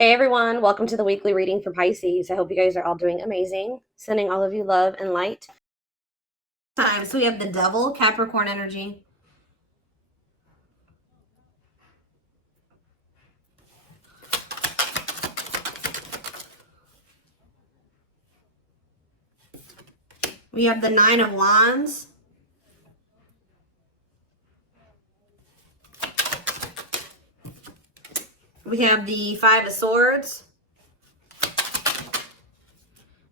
Hey everyone, welcome to the weekly reading for Pisces. I hope you guys are all doing amazing. Sending all of you love and light. So we have the Devil, Capricorn energy. We have the Nine of Wands. We have the Five of Swords.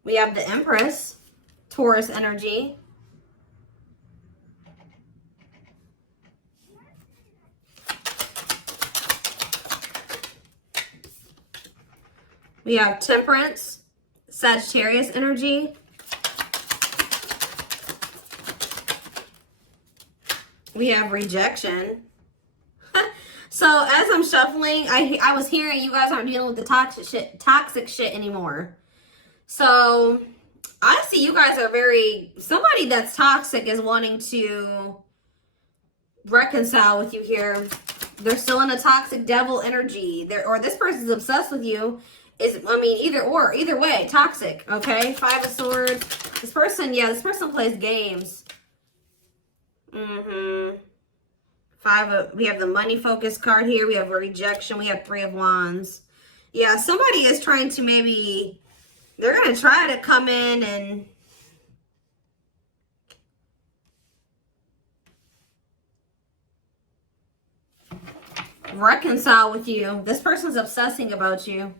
We have the Empress, Taurus energy. We have Temperance, Sagittarius energy. We have Rejection. So as I'm shuffling, I was hearing you guys aren't dealing with the toxic shit anymore. So I see you guys are somebody that's toxic is wanting to reconcile with you here. They're still in a toxic devil energy. Or this person's obsessed with you. Either way, toxic. Okay, Five of Swords. This person plays games. We have the money focus card here. We have rejection. We have Three of Wands. Yeah, somebody is trying to they're going to try to come in and reconcile with you. This person's obsessing about you,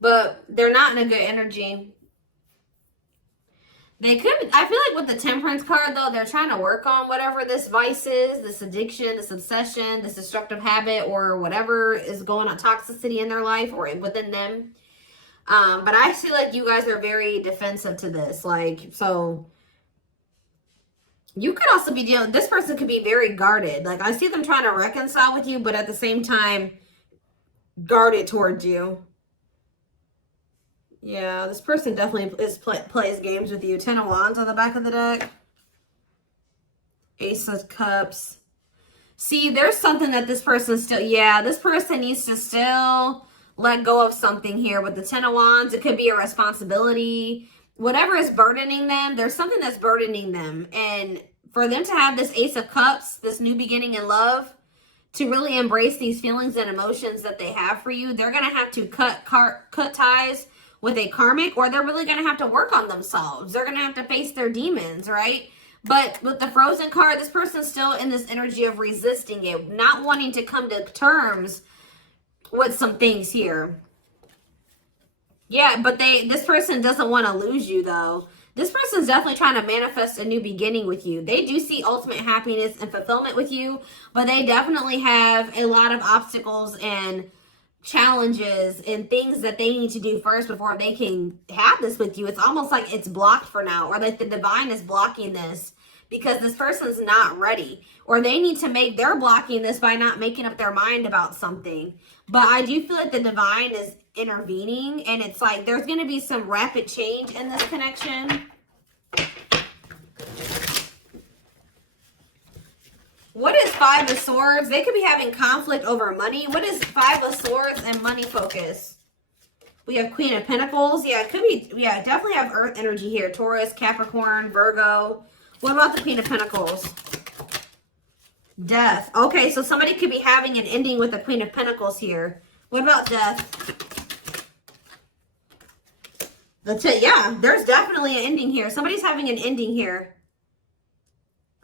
but they're not in a good energy. I feel like with the Temperance card, though, they're trying to work on whatever this vice is, this addiction, this obsession, this destructive habit, or whatever is going on, toxicity in their life or within them. But I feel like you guys are very defensive to this. So you could also be this person could be very guarded. Like, I see them trying to reconcile with you, but at the same time, guarded towards you. Yeah, this person definitely plays games with you. Ten of Wands on the back of the deck. Ace of Cups. See, there's something that this person this person needs to still let go of something here. With the Ten of Wands, it could be a responsibility. Whatever is burdening them, there's something that's burdening them. And for them to have this Ace of Cups, this new beginning in love, to really embrace these feelings and emotions that they have for you, they're going to have to cut ties with a karmic, or they're really going to have to work on themselves. They're going to have to face their demons, right? But with the Frozen card, this person's still in this energy of resisting it, not wanting to come to terms with some things here. Yeah, but this person doesn't want to lose you, though. This person's definitely trying to manifest a new beginning with you. They do see ultimate happiness and fulfillment with you, but they definitely have a lot of obstacles and challenges and things that they need to do first before they can have this with you. It's almost like it's blocked for now, or like the divine is blocking this because this person's not ready, or they're blocking this by not making up their mind about something. But I do feel like the divine is intervening, and it's like there's going to be some rapid change in this connection. What is Five of Swords? They could be having conflict over money. What is Five of Swords and money focus? We have Queen of Pentacles. Yeah, it could be. Yeah, definitely have Earth energy here. Taurus, Capricorn, Virgo. What about the Queen of Pentacles? Death. Okay, so somebody could be having an ending with the Queen of Pentacles here. What about death? Yeah, there's definitely an ending here. Somebody's having an ending here.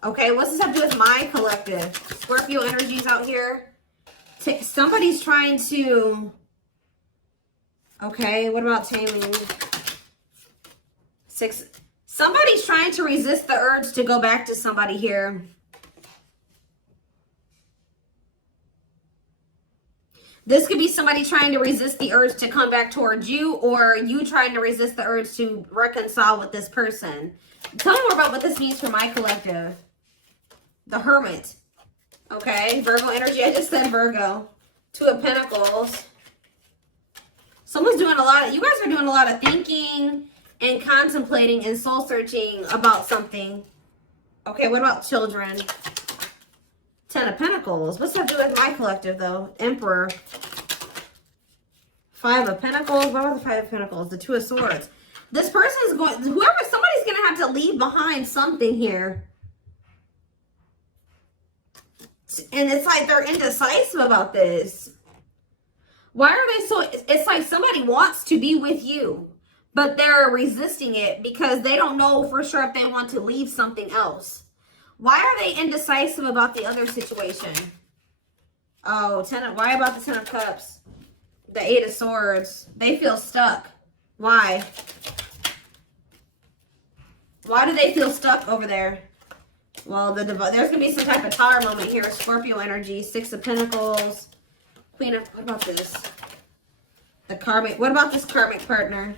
Okay, what's this have to do with my collective? Scorpio energies out here. Somebody's trying to... Okay, what about taming? Somebody's trying to resist the urge to go back to somebody here. This could be somebody trying to resist the urge to come back towards you, or you trying to resist the urge to reconcile with this person. Tell me more about what this means for my collective. The Hermit. Okay, Virgo energy. I just said Virgo. Two of Pentacles. Someone's doing you guys are doing a lot of thinking and contemplating and soul searching about something. Okay, what about children? Ten of Pentacles. What's that do with my collective, though? Emperor. Five of Pentacles. What was the Five of Pentacles? The Two of Swords. This person is going, somebody's going to have to leave behind something here. And it's like they're indecisive about this. Why are they so, it's like somebody wants to be with you, but they're resisting it because they don't know for sure if they want to leave something else. Why are they indecisive about the other situation? Oh, why about the Ten of Cups? The Eight of Swords. They feel stuck. Why? Why do they feel stuck over there? Well, there's going to be some type of tower moment here. Scorpio energy. Six of Pentacles. Queen of, what about this? The karmic, what about this karmic partner?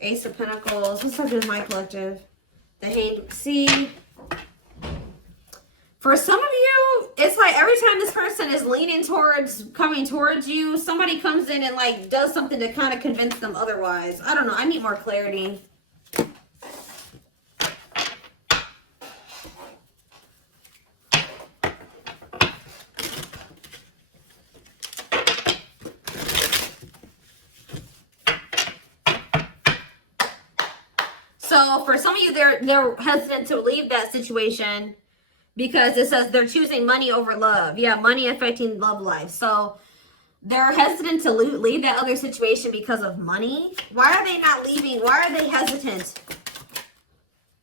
Ace of Pentacles. What's up with my collective? The Hanged. See? For some of you, it's like every time this person is leaning towards, coming towards you, somebody comes in and like does something to kind of convince them otherwise. I don't know. I need more clarity. So for some of you, they're hesitant to leave that situation because it says they're choosing money over love. Yeah, money affecting love life. So they're hesitant to leave that other situation because of money. Why are they not leaving? Why are they hesitant?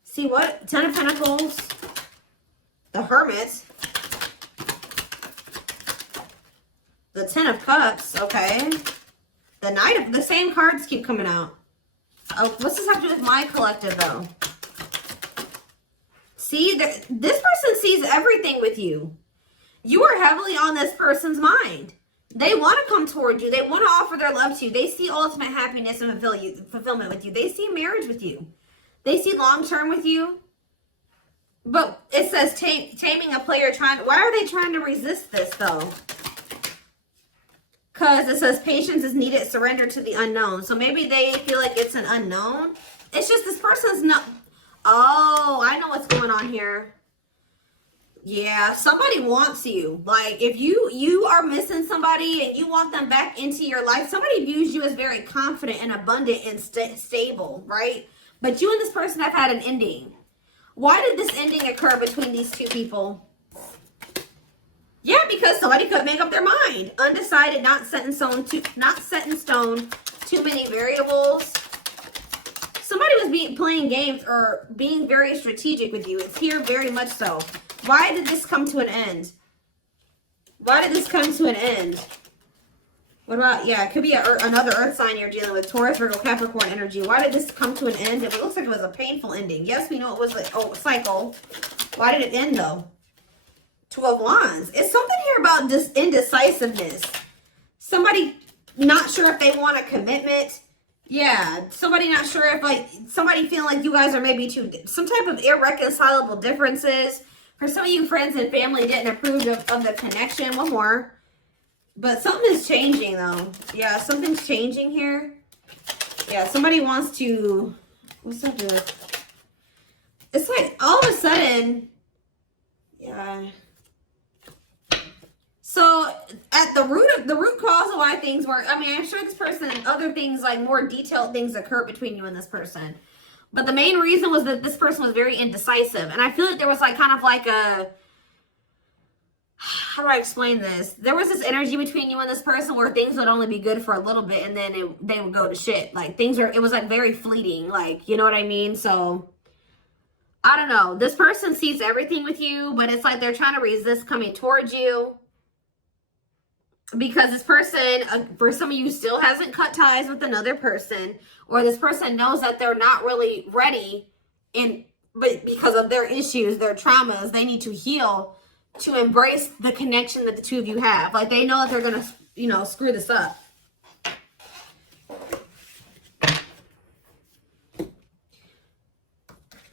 See what? Ten of Pentacles. The Hermit. The Ten of Cups. Okay. The Knight of... The same cards keep coming out. Oh, what's this have to do with my collective, though? See, this person sees everything with you. You are heavily on this person's mind. They want to come toward you. They want to offer their love to you. They see ultimate happiness and fulfillment with you. They see marriage with you. They see long-term with you. But it says taming a player trying... Why are they trying to resist this, though? Because it says patience is needed, surrender to the unknown. So maybe they feel like it's an unknown. It's just this person's not... Oh, I know what's going on here. Yeah, somebody wants you. Like, if you are missing somebody and you want them back into your life, somebody views you as very confident and abundant and stable, right? But you and this person have had an ending. Why did this ending occur between these two people? Yeah, because somebody could make up their mind. Undecided, not set in stone, too many variables. Somebody was playing games or being very strategic with you. It's here very much so. Why did this come to an end? Why did this come to an end? What about, yeah, it could be another earth sign you're dealing with. Taurus, Virgo, Capricorn energy. Why did this come to an end? It looks like it was a painful ending. Yes, we know it was like, a cycle. Why did it end, though? Two of Wands. It's something here about just indecisiveness. Somebody not sure if they want a commitment. Yeah, somebody not sure if, like, somebody feeling like you guys are maybe some type of irreconcilable differences. For some of you, friends and family didn't approve of the connection. One more. But something is changing, though. Yeah, something's changing here. Yeah, somebody wants to... What's that do? It's like, all of a sudden... Yeah... So at the root cause of why things work, I mean, I'm sure this person and other things, like more detailed things occur between you and this person. But the main reason was that this person was very indecisive. And I feel like there was like kind of like a, how do I explain this? There was this energy between you and this person where things would only be good for a little bit and then they would go to shit. Like it was like very fleeting, like, you know what I mean? So I don't know. This person sees everything with you, but it's like they're trying to resist coming towards you. Because this person, for some of you, still hasn't cut ties with another person, or this person knows that they're not really ready, but because of their issues, their traumas, they need to heal to embrace the connection that the two of you have. Like they know that they're gonna, you know, screw this up.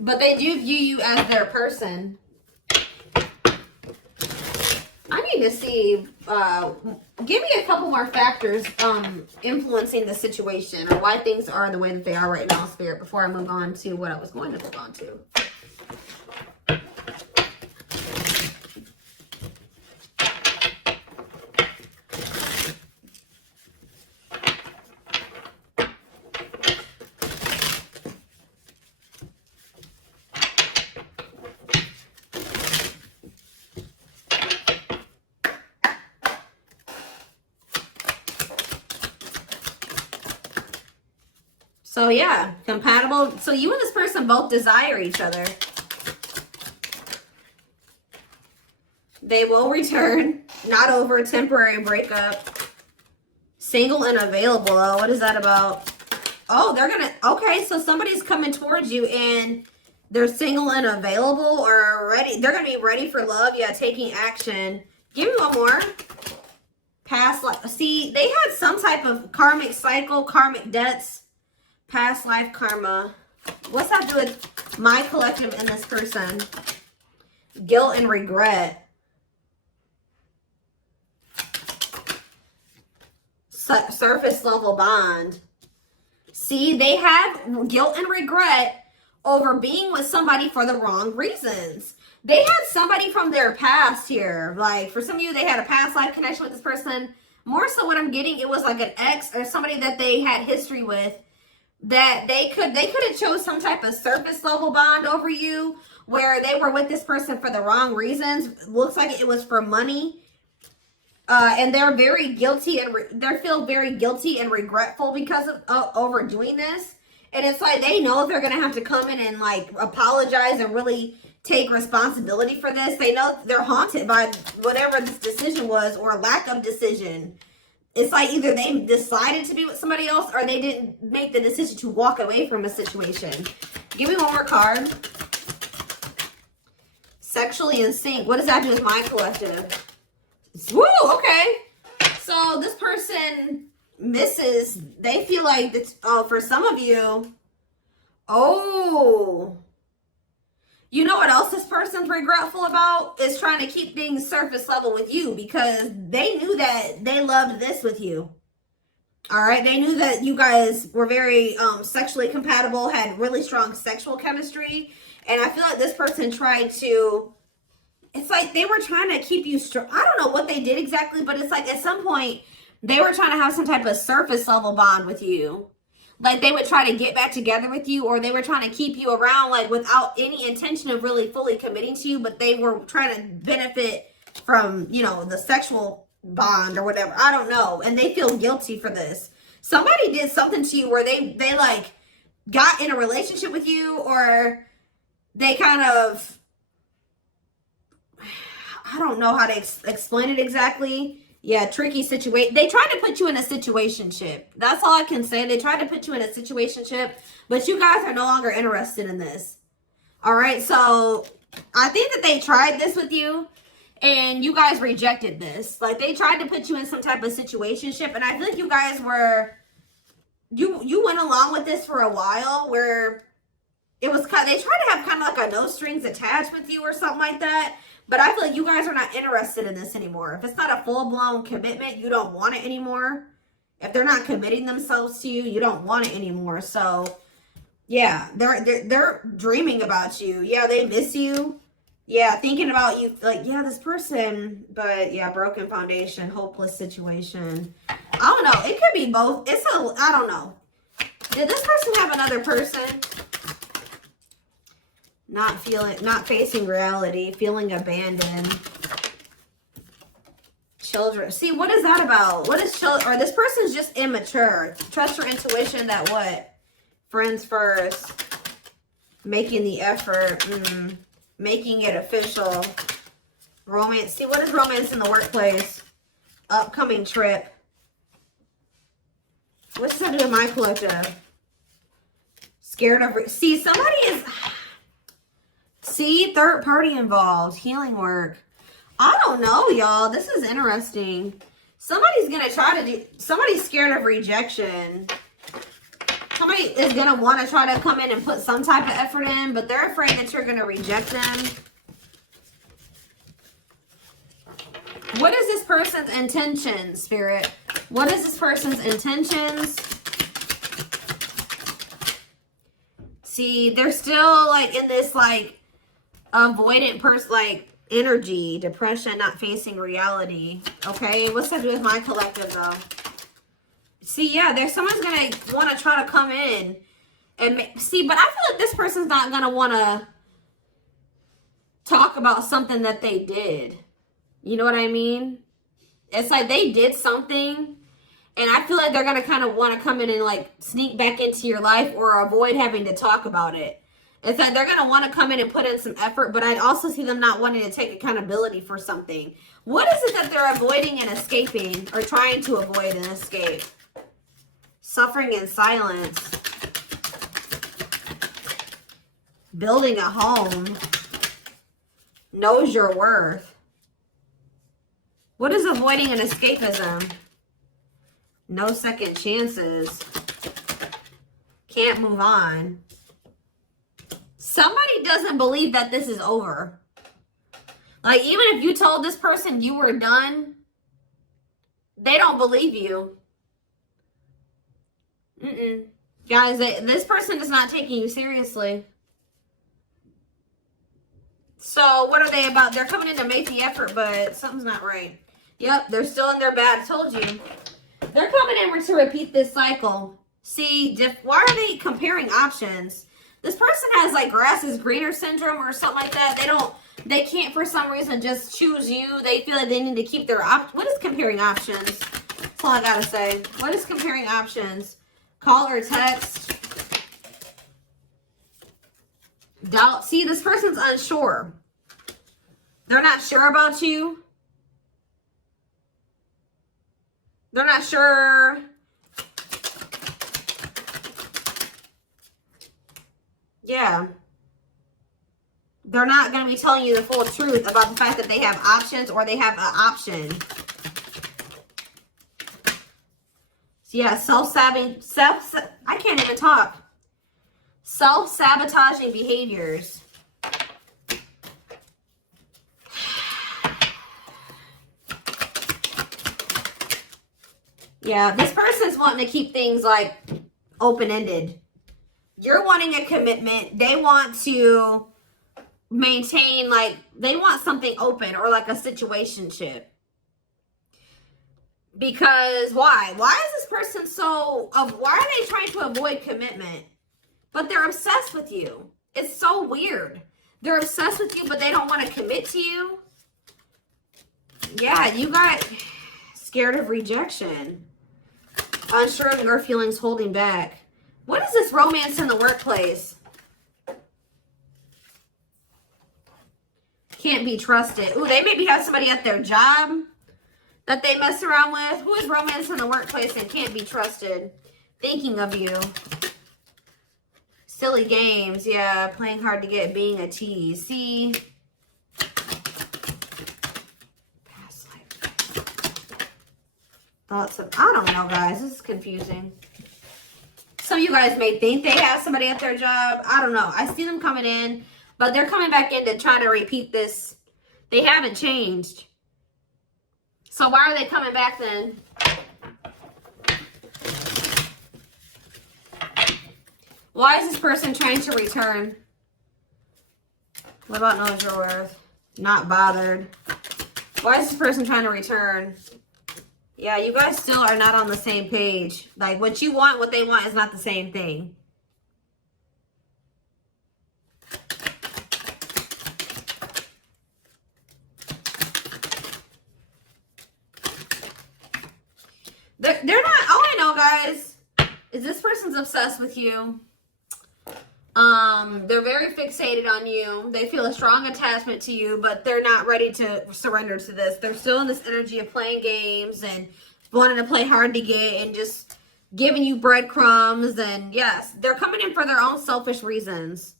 But they do view you as their person. I need to see, give me a couple more factors influencing the situation or why things are the way that they are right now, Spirit, before I move on to what I was going to move on to. So yeah, compatible. So you and this person both desire each other. They will return. Not over a temporary breakup. Single and available though. What is that about? Oh, they're gonna, okay, so somebody's coming towards you and they're single and available or ready. They're gonna be ready for love. Yeah, taking action. Give me one more. Past life. See, they had some type of karmic cycle, karmic debts, past life karma. What's that do with my collective and this person? Guilt and regret. Surface level bond. See, they have guilt and regret over being with somebody for the wrong reasons. They had somebody from their past here. Like, for some of you, they had a past life connection with this person. More so what I'm getting, it was like an ex or somebody that they had history with that they could have chose some type of surface level bond over you where they were with this person for the wrong reasons. Looks like it was for money. And they're very guilty and they feel very guilty and regretful because of overdoing this. And it's like they know they're going to have to come in and like apologize and really take responsibility for this. They know they're haunted by whatever this decision was or lack of decision. It's like either they decided to be with somebody else or they didn't make the decision to walk away from a situation. Give me one more card. Sexually in sync. What does that do with my collective? Woo, okay. So this person misses, they feel like, it's, oh, for some of you, oh, you know what else this person's regretful about? Is trying to keep things surface level with you because they knew that they loved this with you. All right. They knew that you guys were very sexually compatible, had really strong sexual chemistry. And I feel like this person tried to, it's like they were trying to keep you strong. I don't know what they did exactly, but it's like at some point they were trying to have some type of surface level bond with you. Like they would try to get back together with you, or they were trying to keep you around like without any intention of really fully committing to you, but they were trying to benefit from, you know, the sexual bond or whatever. I don't know. And they feel guilty for this. Somebody did something to you where they like got in a relationship with you, or they kind of, I don't know how to explain it exactly. Yeah, tricky situation. They tried to put you in a situationship. That's all I can say. They tried to put you in a situationship, but you guys are no longer interested in this. All right, so I think that they tried this with you, and you guys rejected this. Like, they tried to put you in some type of situationship, and I feel like you guys were, you went along with this for a while, where it was kind of, they tried to have kind of like a no strings attached with you or something like that. But I feel like you guys are not interested in this anymore. If it's not a full-blown commitment, you don't want it anymore. If they're not committing themselves to you, you don't want it anymore. So, yeah, they're dreaming about you. Yeah, they miss you. Yeah, thinking about you. Like, yeah, this person. But, yeah, broken foundation, hopeless situation. I don't know. It could be both. I don't know. Did this person have another person? Not facing reality, feeling abandoned. Children. See, what is that about? What is children? Or this person's just immature. Trust your intuition that what? Friends first. Making the effort. Making it official. Romance. See, what is romance in the workplace? Upcoming trip. What's that do with my collective? Scared of... See, somebody is... See, third party involved. Healing work. I don't know, y'all. This is interesting. Somebody's going to try to do... Somebody's scared of rejection. Somebody is going to want to try to come in and put some type of effort in, but they're afraid that you're going to reject them. What is this person's intentions, Spirit? What is this person's intentions? See, they're still like in this like avoidant person, like energy, depression, not facing reality. Okay, what's that do with my collective though? See, yeah, there's someone's gonna want to try to come in and see, but I feel like this person's not gonna want to talk about something that they did. You know what I mean? It's like they did something And I feel like they're going to kind of want to come in and like sneak back into your life or avoid having to talk about it. It's like they're going to want to come in and put in some effort, but I also see them not wanting to take accountability for something. What is it that they're avoiding and escaping, or trying to avoid and escape? Suffering in silence. Building a home. Knows your worth. What is avoiding and escapism? No second chances. Can't move on. Somebody doesn't believe that this is over. Like, even if you told this person you were done, they don't believe you. Guys, this person is not taking you seriously. So, what are they about? They're coming in to make the effort, but something's not right. Yep, they're still in their bad. I told you. They're coming in to repeat this cycle. See, why are they comparing options? This person has like grass is greener syndrome or something like that. They can't for some reason just choose you. They feel like they need to keep their what is comparing options? That's all I gotta say. What is comparing options? Call or text. Doubt. See, this person's unsure. They're not sure about you. They're not sure. Yeah. They're not going to be telling you the full truth about the fact that they have options or they have an option. So yeah, I can't even talk. Self-sabotaging behaviors. Yeah, this person's wanting to keep things like open-ended. You're wanting a commitment. They want to maintain, like, they want something open or like a situationship. Because why? Why is this person why are they trying to avoid commitment? But they're obsessed with you. It's so weird. They're obsessed with you, but they don't want to commit to you. Yeah, you got scared of rejection. Unsure of your feelings, holding back. What is this romance in the workplace? Can't be trusted. Ooh, they maybe have somebody at their job that they mess around with. Who is romance in the workplace and can't be trusted? Thinking of you. Silly games. Yeah, playing hard to get, being a tease. See? Past life. Thoughts of, I don't know, guys. This is confusing. Some of you guys may think they have somebody at their job. I don't know. I see them coming in, but they're coming back in to try to repeat this. They haven't changed. So why are they coming back then? Why is this person trying to return? What about knows your worth? Not bothered. Why is this person trying to return? Yeah, you guys still are not on the same page. Like, what you want, what they want is not the same thing. They're not, all I know, guys, is this person's obsessed with you. They're very fixated on you. They feel a strong attachment to you, but they're not ready to surrender to this. They're still in this energy of playing games and wanting to play hard to get and just giving you breadcrumbs. And yes, they're coming in for their own selfish reasons.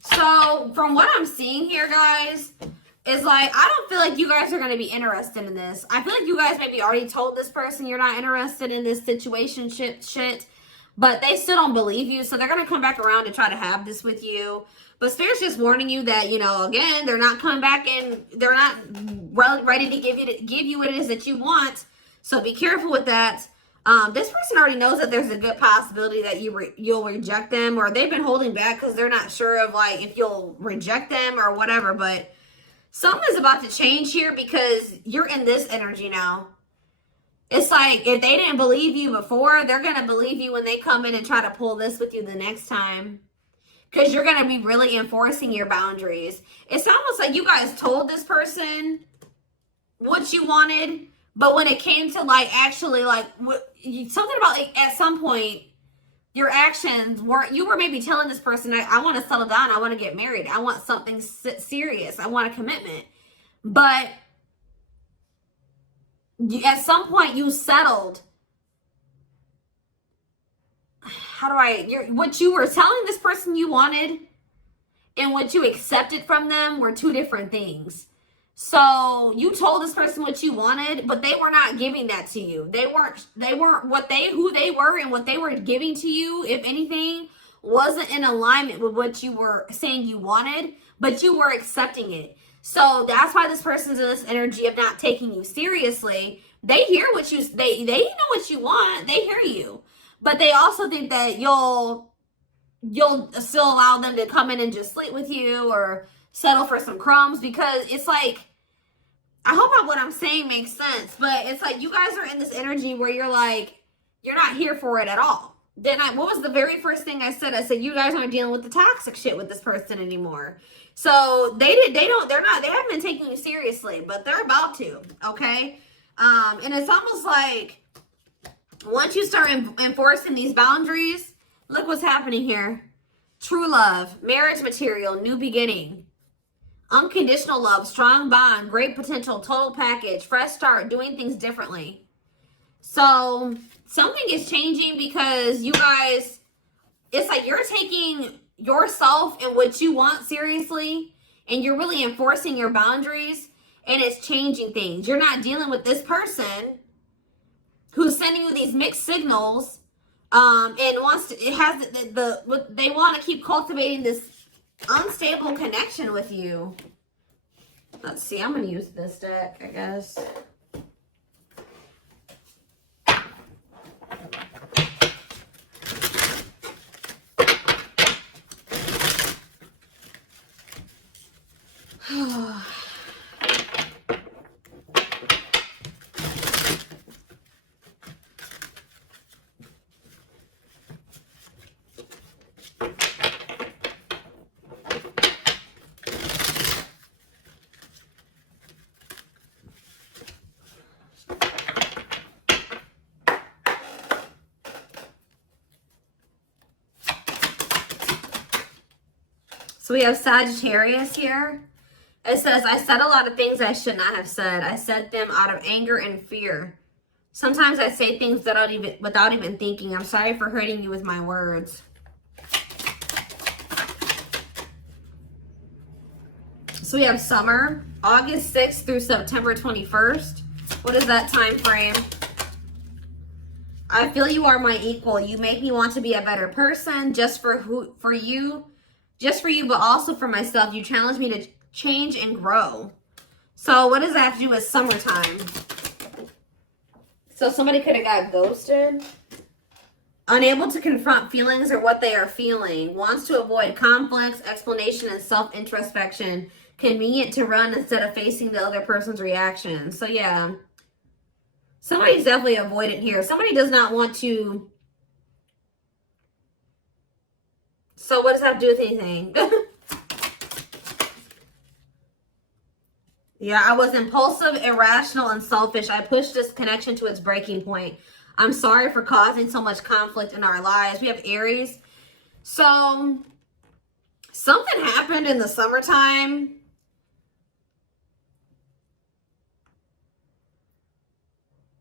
So from what I'm seeing here, guys, is like, I don't feel like you guys are going to be interested in this. I feel like you guys maybe already told this person you're not interested in this situation shit, but they still don't believe you. So they're going to come back around to try to have this with you. But Spirit's just warning you that, you know, again, they're not coming back in. They're not ready to give you what it is that you want. So be careful with that. This person already knows that there's a good possibility that you'll reject them, or they've been holding back because they're not sure of like if you'll reject them or whatever. But something is about to change here because you're in this energy now. It's like if they didn't believe you before, they're going to believe you when they come in and try to pull this with you the next time. Because you're going to be really enforcing your boundaries. It's almost like you guys told this person what you wanted, but when it came to like actually like something about like at some point your actions weren't, you were maybe telling this person, I want to settle down, I want to get married, I want something serious, I want a commitment, but at some point you settled. What you were telling this person you wanted and what you accepted from them were two different things. So you told this person what you wanted, but they were not giving that to you. They weren't who they were, and what they were giving to you, if anything, wasn't in alignment with what you were saying you wanted, but you were accepting it. So that's why this person's in this energy of not taking you seriously. They hear what they know what you want. They hear you. But they also think that you'll still allow them to come in and just sleep with you or settle for some crumbs, because it's like, I hope what I'm saying makes sense, but it's like you guys are in this energy where you're like, you're not here for it at all. Then what was the very first thing I said? I said, you guys aren't dealing with the toxic shit with this person anymore. So they haven't been taking you seriously, but they're about to, okay? And it's almost like once you start enforcing these boundaries, look what's happening here. True love, marriage material, new beginning, unconditional love, strong bond, great potential, total package, fresh start, doing things differently. So something is changing because you guys, it's like you're taking yourself and what you want seriously, and you're really enforcing your boundaries, and it's changing things. You're not dealing with this person who's sending you these mixed signals, and wants to, they want to keep cultivating this unstable connection with you. Let's see, I'm going to use this deck, I guess. So we have Sagittarius here. It says, I said a lot of things I should not have said. I said them out of anger and fear. Sometimes I say things without even thinking. I'm sorry for hurting you with my words. So we have summer, August 6th through September 21st. What is that time frame? I feel you are my equal. You make me want to be a better person just for you, but also for myself. You challenge me to change and grow. So what does that have to do with summertime? So somebody could have got ghosted. Unable to confront feelings or what they are feeling. Wants to avoid conflicts, explanation, and self-introspection. Convenient to run instead of facing the other person's reaction. So yeah. Somebody's definitely avoidant here. Somebody does not want to. So what does that have to do with anything? Yeah, I was impulsive, irrational, and selfish. I pushed this connection to its breaking point. I'm sorry for causing so much conflict in our lives. We have Aries. So something happened in the summertime.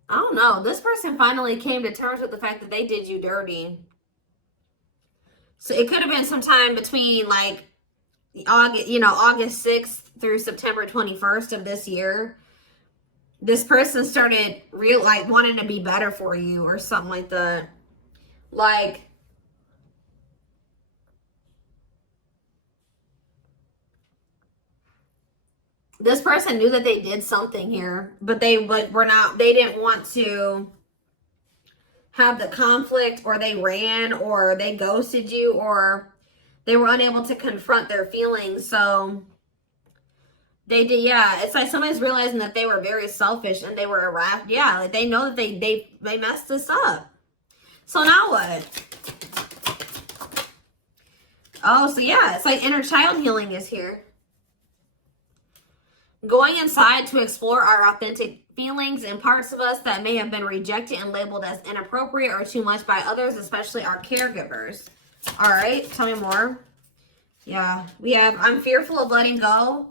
I don't know. This person finally came to terms with the fact that they did you dirty. So it could have been sometime between like August 6th through September 21st of this year. This person started wanting to be better for you or something like that. Like, this person knew that they did something here, but they didn't want to have the conflict, or they ran, or they ghosted you, or they were unable to confront their feelings. So They did, yeah. It's like somebody's realizing that they were very selfish and they were irrational. Yeah, like they know that they messed this up. So now what? Oh, so yeah, it's like inner child healing is here. Going inside to explore our authentic feelings and parts of us that may have been rejected and labeled as inappropriate or too much by others, especially our caregivers. All right, tell me more. Yeah, we have, I'm fearful of letting go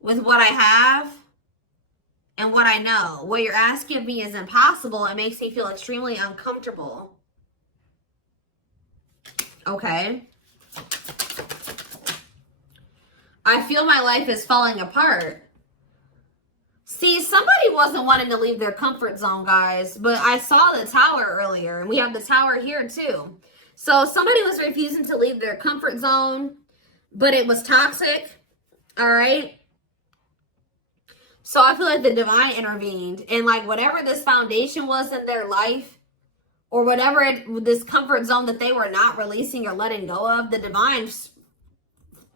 with what I have and what I know. What you're asking of me is impossible. It makes me feel extremely uncomfortable. Okay. I feel my life is falling apart. See, somebody wasn't wanting to leave their comfort zone, guys, but I saw the tower earlier, and we have the tower here too. So somebody was refusing to leave their comfort zone, but it was toxic, all right? So I feel like the divine intervened, and like whatever this foundation was in their life, or whatever this comfort zone that they were not releasing or letting go of, the divine,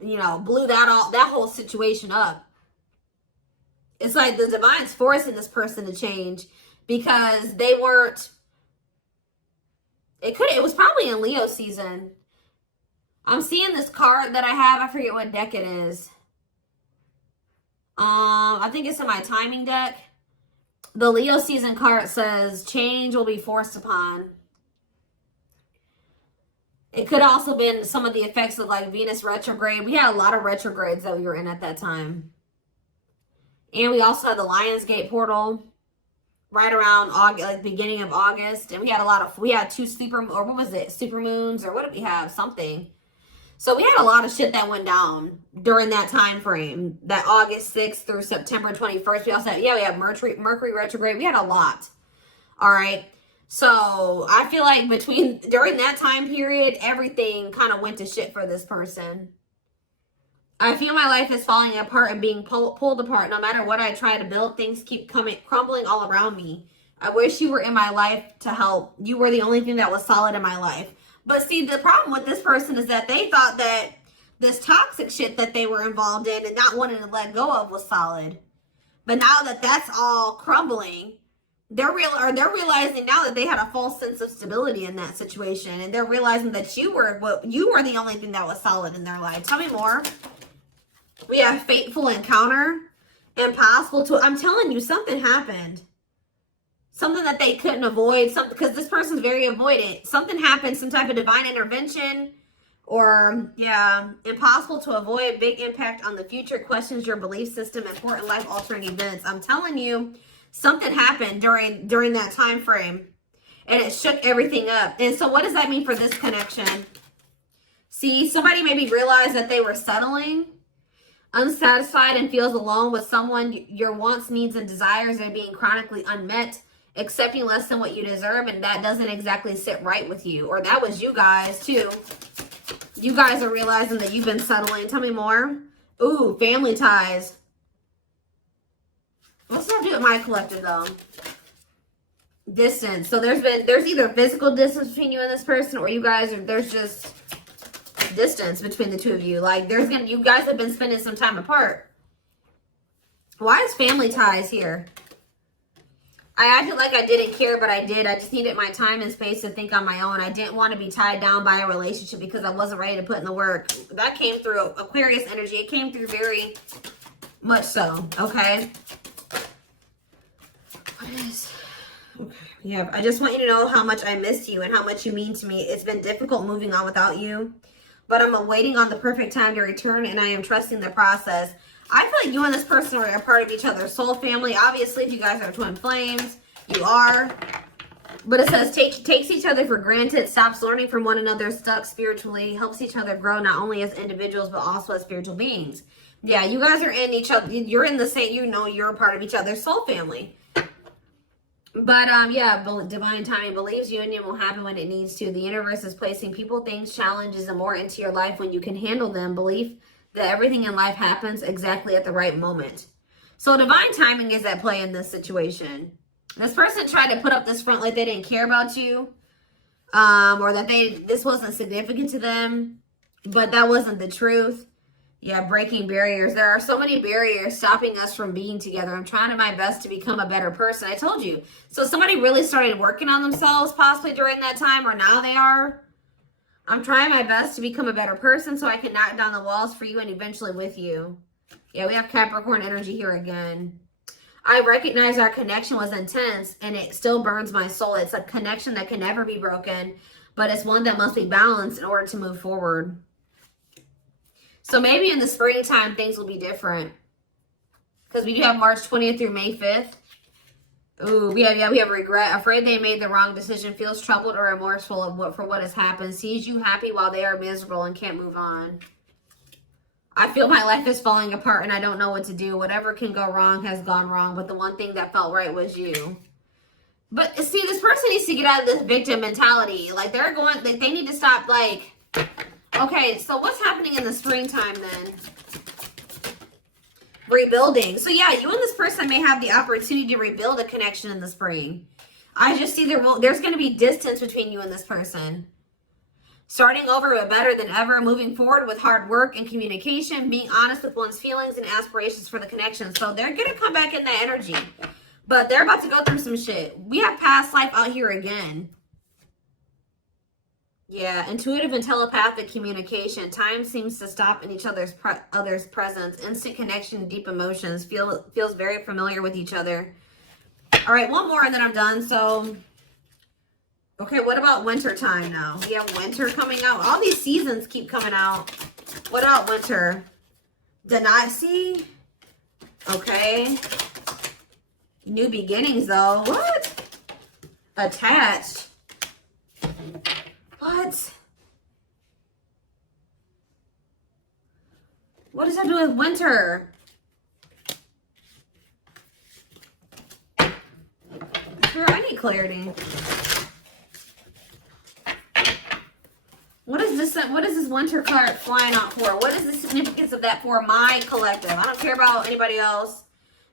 you know, blew that whole situation up. It's like the divine's forcing this person to change because they weren't, it was probably in Leo season. I'm seeing this card that I have. I forget what deck it is. I think it's in my timing deck. The Leo season card says change will be forced upon. It could also been some of the effects of like Venus retrograde. We had a lot of retrogrades that we were in at that time. And we also had the Lionsgate portal right around August, like beginning of August. And we had two super moons, or what did we have? Something. So we had a lot of shit that went down during that time frame, that August 6th through September 21st. We also had, we had Mercury retrograde. We had a lot. All right. So I feel like during that time period, everything kind of went to shit for this person. I feel my life is falling apart and being pulled apart. No matter what I try to build, things keep crumbling all around me. I wish you were in my life to help. You were the only thing that was solid in my life. But see, the problem with this person is that they thought that this toxic shit that they were involved in and not wanting to let go of was solid. But now that that's all crumbling, they're realizing now that they had a false sense of stability in that situation, and they're realizing that you were the only thing that was solid in their life. Tell me more. We have fateful encounter, impossible to. I'm telling you, something happened. Something that they couldn't avoid. Because this person's very avoidant. Something happened. Some type of divine intervention, or impossible to avoid. Big impact on the future. Questions your belief system. Important life altering events. I'm telling you. Something happened during that time frame, and it shook everything up. And so what does that mean for this connection? See, somebody maybe realized that they were settling, unsatisfied, and feels alone with someone. Your wants, needs, and desires are being chronically unmet, accepting less than what you deserve, and that doesn't exactly sit right with you. Or that was you guys, too. You guys are realizing that you've been settling. Tell me more. Ooh, family ties. What's that do with my collective, though? Distance. So there's either physical distance between you and this person, or there's just distance between the two of you. Like you guys have been spending some time apart. Why is family ties here? I acted like I didn't care, but I did. I just needed my time and space to think on my own. I didn't want to be tied down by a relationship because I wasn't ready to put in the work. That came through Aquarius energy. It came through very much so. Okay. Okay. I just want you to know how much I missed you and how much you mean to me. It's been difficult moving on without you, but I'm waiting on the perfect time to return, and I am trusting the process. I feel like you and this person are a part of each other's soul family. Obviously, if you guys are twin flames, you are. But it says takes each other for granted, stops learning from one another, stuck spiritually, helps each other grow not only as individuals but also as spiritual beings. Yeah, you guys are in each other. You're in the same. You're a part of each other's soul family. But, divine timing believes union will happen when it needs to. The universe is placing people, things, challenges, and more into your life when you can handle them. Belief that everything in life happens exactly at the right moment. So divine timing is at play in this situation. This person tried to put up this front like they didn't care about you, or that this wasn't significant to them, but that wasn't the truth. Yeah, breaking barriers. There are so many barriers stopping us from being together. I'm trying my best to become a better person. I told you. So somebody really started working on themselves possibly during that time, or now they are. I'm trying my best to become a better person so I can knock down the walls for you and eventually with you. Yeah, we have Capricorn energy here again. I recognize our connection was intense and it still burns my soul. It's a connection that can never be broken, but it's one that must be balanced in order to move forward. So maybe in the springtime, things will be different. Because we do have March 20th through May 5th. Ooh, we have regret. Afraid they made the wrong decision. Feels troubled or remorseful for what has happened. Sees you happy while they are miserable and can't move on. I feel my life is falling apart and I don't know what to do. Whatever can go wrong has gone wrong. But the one thing that felt right was you. But see, this person needs to get out of this victim mentality. Like they need to stop like... Okay, so what's happening in the springtime then? Rebuilding. So yeah, you and this person may have the opportunity to rebuild a connection in the spring. I just see there's going to be distance between you and this person. Starting over but better than ever, moving forward with hard work and communication, being honest with one's feelings and aspirations for the connection. So they're going to come back in that energy. But they're about to go through some shit. We have past life out here again. Yeah, intuitive and telepathic communication. Time seems to stop in each other's presence. Instant connection, deep emotions. Feels very familiar with each other. All right, one more and then I'm done. So, okay, what about winter time now? We have winter coming out. All these seasons keep coming out. What about winter? See? Okay. New beginnings, though. What? Attached. What? What does that do with winter? Sure, I need clarity. What is this winter card flying out for? What is the significance of that for my collective? I don't care about anybody else.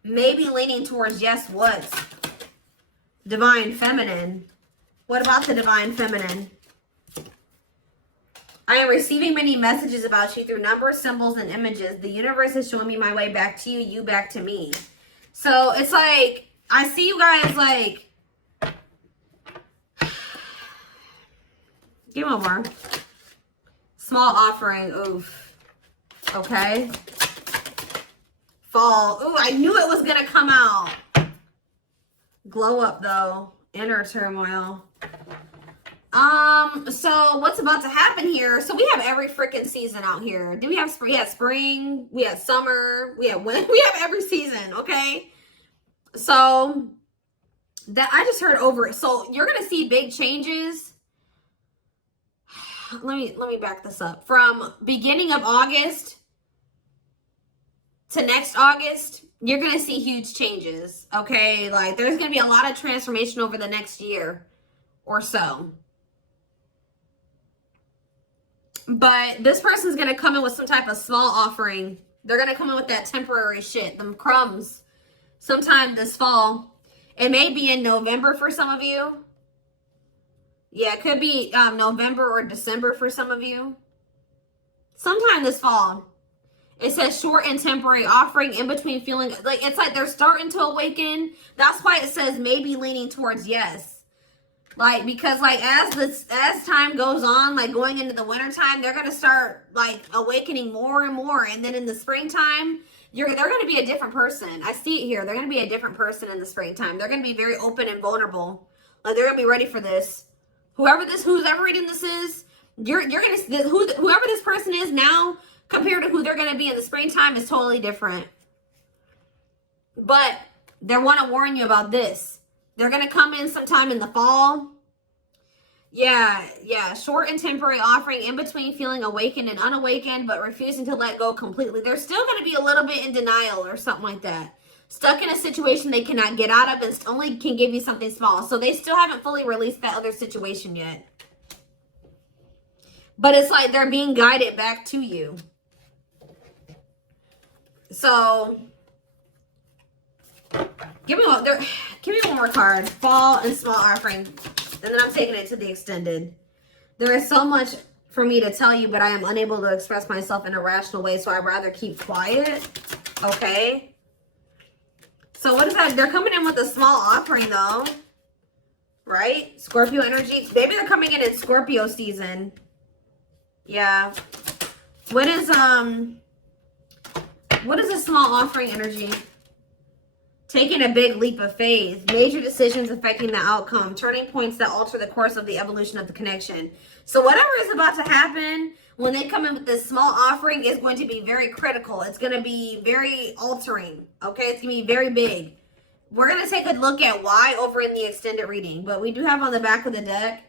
Maybe leaning towards yes, what? Divine feminine. What about the divine feminine? I am receiving many messages about you through numbers, symbols, and images. The universe is showing me my way back to you, you back to me. So it's like, I see you guys like, give me one more. Small offering, oof. Okay. Fall, ooh, I knew it was gonna come out. Glow up though, inner turmoil. So what's about to happen here? So we have every freaking season out here. Do we have spring? We have spring, we have summer, we have winter, we have every season, okay? So that I just heard over. So you're gonna see big changes. Let me back this up. From beginning of August to next August, you're gonna see huge changes, okay? Like there's gonna be a lot of transformation over the next year or so. But this person's going to come in with some type of small offering. They're going to come in with that temporary shit, them crumbs, sometime this fall. It may be in November for some of you. Yeah, it could be November or December for some of you. Sometime this fall. It says short and temporary offering in between feeling. Like it's like they're starting to awaken. That's why it says maybe leaning towards yes. Like, because like as time goes on, like going into the winter time, they're gonna start like awakening more and more, and then in the springtime, they're gonna be a different person. I see it here. They're gonna be a different person in the springtime. They're gonna be very open and vulnerable. Like they're gonna be ready for this. Who's ever reading this is, you're gonna whoever this person is now compared to who they're gonna be in the springtime is totally different. But they want to warn you about this. They're going to come in sometime in the fall. Yeah. Short and temporary offering in between feeling awakened and unawakened, but refusing to let go completely. They're still going to be a little bit in denial or something like that. Stuck in a situation they cannot get out of and only can give you something small. So they still haven't fully released that other situation yet. But it's like they're being guided back to you. So give me one more card. Fall and small offering. And then I'm taking it to the extended. There is so much for me to tell you, but I am unable to express myself in a rational way, so I'd rather keep quiet. Okay. So what is that? They're coming in with a small offering though. Right? Scorpio energy. Maybe they're coming in Scorpio season. Yeah. What is a small offering energy? Taking a big leap of faith. Major decisions affecting the outcome. Turning points that alter the course of the evolution of the connection. So whatever is about to happen when they come in with this small offering is going to be very critical. It's going to be very altering. Okay? It's going to be very big. We're going to take a look at why over in the extended reading. But we do have on the back of the deck,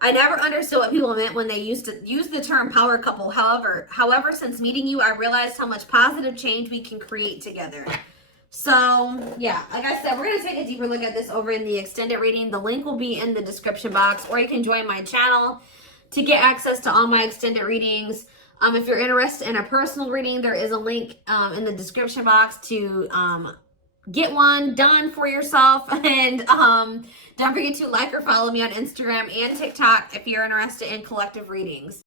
I never understood what people meant when they used to use the term power couple. However, since meeting you, I realized how much positive change we can create together. So, yeah, like I said, we're going to take a deeper look at this over in the extended reading. The link will be in the description box, or you can join my channel to get access to all my extended readings. If you're interested in a personal reading, there is a link in the description box to get one done for yourself. And don't forget to like or follow me on Instagram and TikTok if you're interested in collective readings.